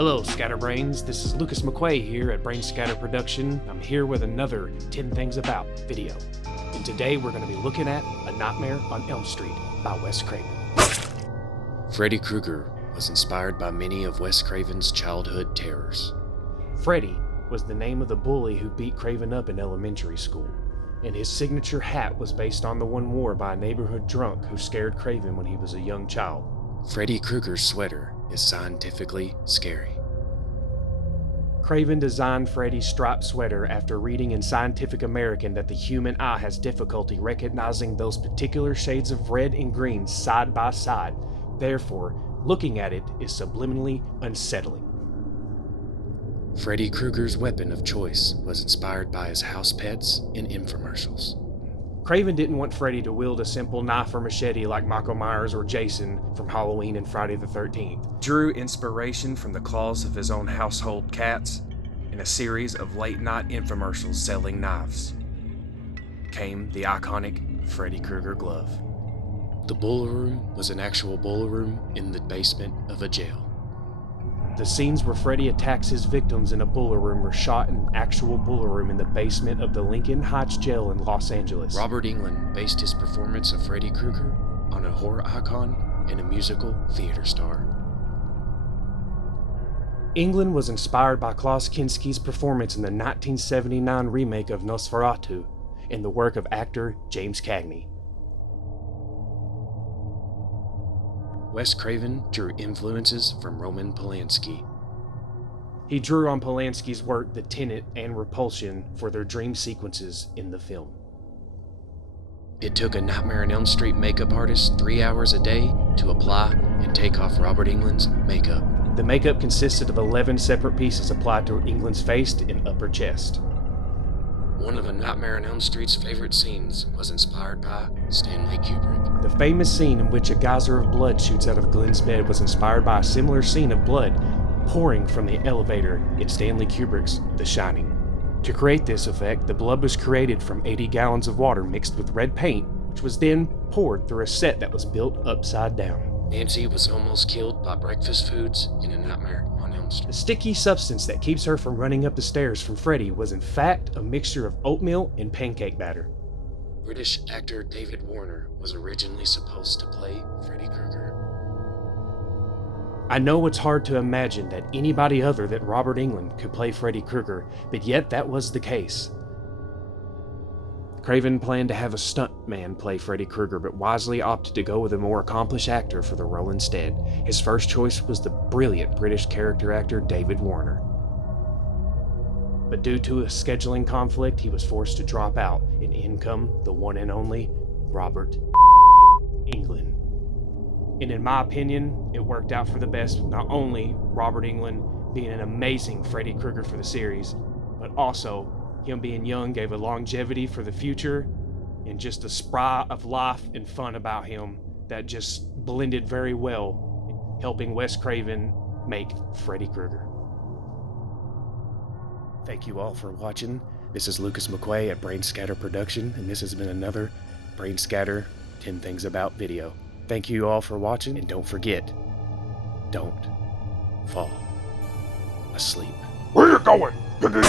Hello, Scatterbrains. This is Lucas McQuay here at Brain Scatter Production. I'm here with another 10 Things About video. And today we're going to be looking at A Nightmare on Elm Street by Wes Craven. Freddy Krueger was inspired by many of Wes Craven's childhood terrors. Freddy was the name of the bully who beat Craven up in elementary school, and his signature hat was based on the one worn by a neighborhood drunk who scared Craven when he was a young child. Freddy Krueger's sweater is scientifically scary. Craven designed Freddy's striped sweater after reading in Scientific American that the human eye has difficulty recognizing those particular shades of red and green side by side. Therefore, looking at it is subliminally unsettling. Freddy Krueger's weapon of choice was inspired by his house pets in infomercials. Craven didn't want Freddy to wield a simple knife or machete like Michael Myers or Jason from Halloween and Friday the 13th. Drew inspiration from the claws of his own household cats in a series of late-night infomercials selling knives. Came the iconic Freddy Krueger glove. The boiler room was an actual boiler room in the basement of a jail. The scenes where Freddy attacks his victims in a boiler room were shot in an actual boiler room in the basement of the Lincoln Heights Jail in Los Angeles. Robert Englund based his performance of Freddy Krueger on a horror icon and a musical theater star. Englund was inspired by Klaus Kinski's performance in the 1979 remake of Nosferatu and the work of actor James Cagney. Wes Craven drew influences from Roman Polanski. He drew on Polanski's work The Tenet and Repulsion for their dream sequences in the film. It took a Nightmare on Elm Street makeup artist 3 hours a day to apply and take off Robert Englund's makeup. The makeup consisted of 11 separate pieces applied to Englund's face and upper chest. One of A Nightmare on Elm Street's favorite scenes was inspired by Stanley Kubrick. The famous scene in which a geyser of blood shoots out of Glenn's bed was inspired by a similar scene of blood pouring from the elevator in Stanley Kubrick's The Shining. To create this effect, the blood was created from 80 gallons of water mixed with red paint, which was then poured through a set that was built upside down. Nancy was almost killed by breakfast foods in A Nightmare on Elm Street. The sticky substance that keeps her from running up the stairs from Freddy was in fact a mixture of oatmeal and pancake batter. British actor David Warner was originally supposed to play Freddy Krueger. I know it's hard to imagine that anybody other than Robert Englund could play Freddy Krueger, but yet that was the case. Craven planned to have a stuntman play Freddy Krueger, but wisely opted to go with a more accomplished actor for the role instead. His first choice was the brilliant British character actor David Warner. But due to a scheduling conflict, he was forced to drop out, and in come the one and only Robert Englund. And in my opinion, it worked out for the best, with not only Robert Englund being an amazing Freddy Krueger for the series, but also him being young gave a longevity for the future and just a spry of life and fun about him that just blended very well, helping Wes Craven make Freddy Krueger. Thank you all for watching. This is Lucas McQuay at Brain Scatter Production, and this has been another Brain Scatter 10 Things About video. Thank you all for watching, and don't forget, don't fall asleep. Where you going, piggy?